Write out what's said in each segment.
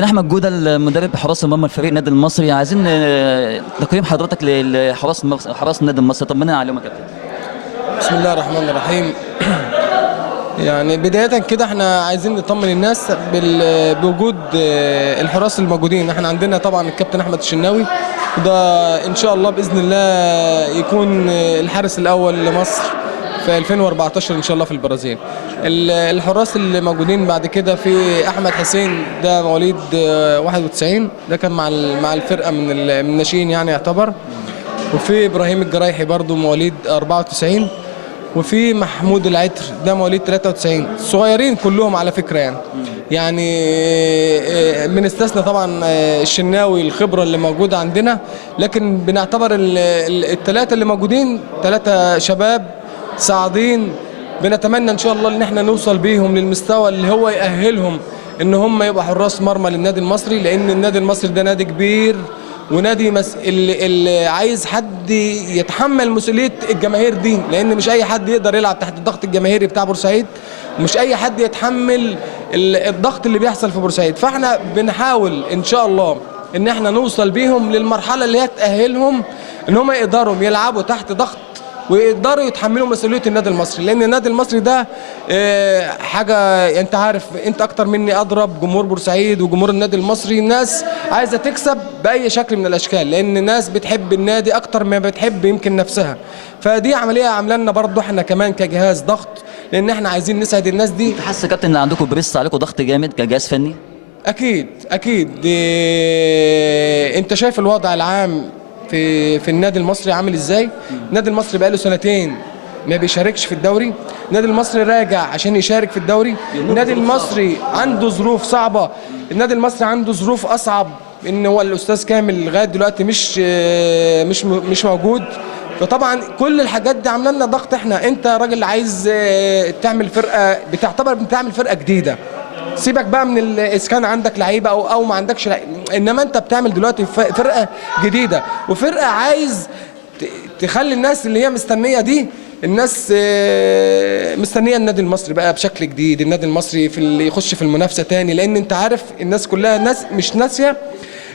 كابتن احمد جوده المدرب حراس المرمى الفريق النادي المصري، عايزين تقييم حضرتك حراس النادي المصري، طمنا عليهم يا كابتن. بسم الله الرحمن الرحيم. يعني بداية كده احنا عايزين نطمن الناس بوجود الحراس الموجودين. احنا عندنا طبعا الكابتن احمد الشناوي، وده ان شاء الله باذن الله يكون الحارس الاول لمصر في 2014 ان شاء الله في البرازيل. الحراس اللي موجودين بعد كده في احمد حسين، ده مواليد 91، ده كان مع الفرقه من الناشئين يعني يعتبر. وفي ابراهيم الجرايحي برضو مواليد 94، وفي محمود العتر ده مواليد 93. صغيرين كلهم على فكره يعني بنستثنى طبعا الشناوي الخبره اللي موجوده عندنا، لكن بنعتبر الثلاثه اللي موجودين ثلاثه شباب صاعدين. بنتمنى ان شاء الله ان احنا نوصل بيهم للمستوى اللي هو يأهلهم ان هم يبقى حراس مرمى للنادي المصري، لان النادي المصري ده نادي كبير ونادي اللي عايز حد يتحمل مسؤوليه الجماهير دي، لان مش اي حد يقدر يلعب تحت الضغط الجماهيري بتاع بورسعيد، ومش اي حد يتحمل الضغط اللي بيحصل في بورسعيد. فاحنا بنحاول ان شاء الله ان احنا نوصل بيهم للمرحله اللي هي تأهلهم ان هم يقدروا يلعبوا تحت ضغط ويقدروا يتحملوا مسؤوليه النادي المصري، لان النادي المصري ده حاجه انت عارف، انت اكتر مني اضرب جمهور بورسعيد وجمهور النادي المصري. الناس عايزه تكسب باي شكل من الاشكال، لان الناس بتحب النادي اكتر ما بتحب يمكن نفسها. فدي عمليه عامله لنا برضه احنا كمان كجهاز ضغط، لان احنا عايزين نسعد الناس دي. حاسس يا كابتن ان عندكم بريس عليكم ضغط جامد كجهاز فني؟ اكيد انت شايف الوضع العام في النادي المصري عامل ازاي؟ النادي المصري بقاله سنتين ما بيشاركش في الدوري، النادي المصري راجع عشان يشارك في الدوري، النادي المصري عنده ظروف صعبة، النادي المصري عنده ظروف أصعب، إن هو الأستاذ كامل لغاية دلوقتي مش موجود. فطبعا كل الحاجات دي عامله لنا ضغط. احنا انت راجل عايز تعمل فرقة، بتعمل فرقة جديدة، سيبك بقى من اذا كان عندك لعيبه او ما عندكش لعيبه، انما انت بتعمل دلوقتي فرقه جديده، وفرقه عايز تخلي الناس اللي هي مستنيه دي، الناس مستنيه النادي المصري بقى بشكل جديد، النادي المصري اللي يخش في المنافسه تاني، لان انت عارف الناس كلها ناس مش ناسيه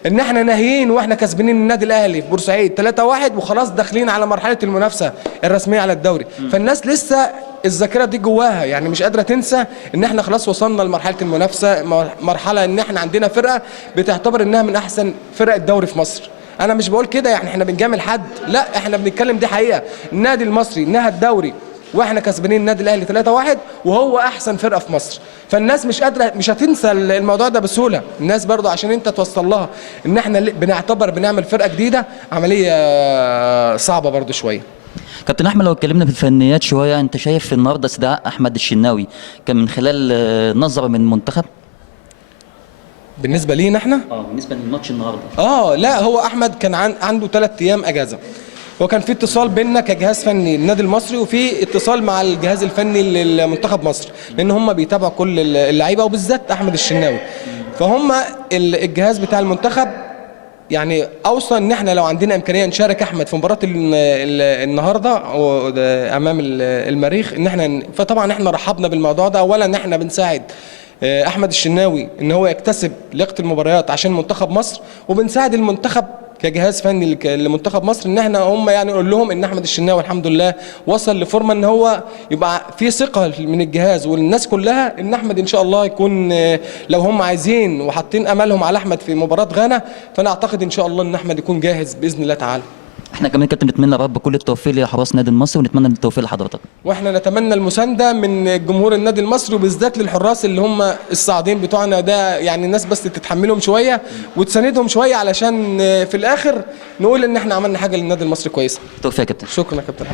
ان احنا ناهيين واحنا كسبانين النادي الاهلي في بورسعيد 3-1 وخلاص داخلين على مرحله المنافسه الرسميه على الدوري. فالناس لسه الذاكره دي جواها، يعني مش قادره تنسى ان احنا خلاص وصلنا لمرحله المنافسه، مرحله ان احنا عندنا فرقه بتعتبر انها من احسن فرق الدوري في مصر. انا مش بقول كده يعني احنا بنجامل حد، لا احنا بنتكلم دي حقيقه. النادي المصري نهى الدوري واحنا كسبانين النادي الاهلي 3-1 وهو احسن فرقه في مصر. فالناس مش قادره، مش هتنسى الموضوع ده بسهوله. الناس برضو عشان انت توصل لها ان احنا بنعمل فرقه جديده، عمليه صعبه برضو شويه. كابتن احمد لو اتكلمنا في الفنيات شويه، انت شايف النهارده استدعاء احمد الشناوي كان من خلال نظره من المنتخب؟ بالنسبه لينا احنا بالنسبه للماتش النهارده لا، هو احمد كان عنده 3 ايام اجازه، وكان في اتصال بيننا كجهاز فني النادي المصري، وفي اتصال مع الجهاز الفني لمنتخب مصر، لان هم بيتابعوا كل اللعيبه وبالذات احمد الشناوي. فهم الجهاز بتاع المنتخب يعني اوصى ان احنا لو عندنا امكانيه نشارك احمد في مباراه النهارده امام المريخ، ان احنا فطبعا احنا رحبنا بالموضوع ده. اولا ان احنا بنساعد احمد الشناوي ان هو يكتسب لياقه المباريات عشان منتخب مصر، وبنساعد المنتخب كجهاز فني لمنتخب مصر ان احنا يعني نقول لهم ان احمد الشناوي الحمد لله وصل لفورمه ان هو يبقى في ثقه من الجهاز والناس كلها ان احمد ان شاء الله يكون، لو هم عايزين وحاطين املهم على احمد في مباراه غانا، فانا اعتقد ان شاء الله ان احمد يكون جاهز باذن الله تعالى. احنا كمان كابتن نتمنى رب كل التوفيق لحراس نادي المصري، ونتمنى التوفيق لحضرتك. واحنا نتمنى المسانده من جمهور النادي المصري، وبالذات للحراس اللي هم الصاعدين بتوعنا ده، يعني الناس بس تتحملهم شويه وتساندهم شويه علشان في الاخر نقول ان احنا عملنا حاجه للنادي المصري كويسه. توفيق يا كابتن. شكرا يا كابتن.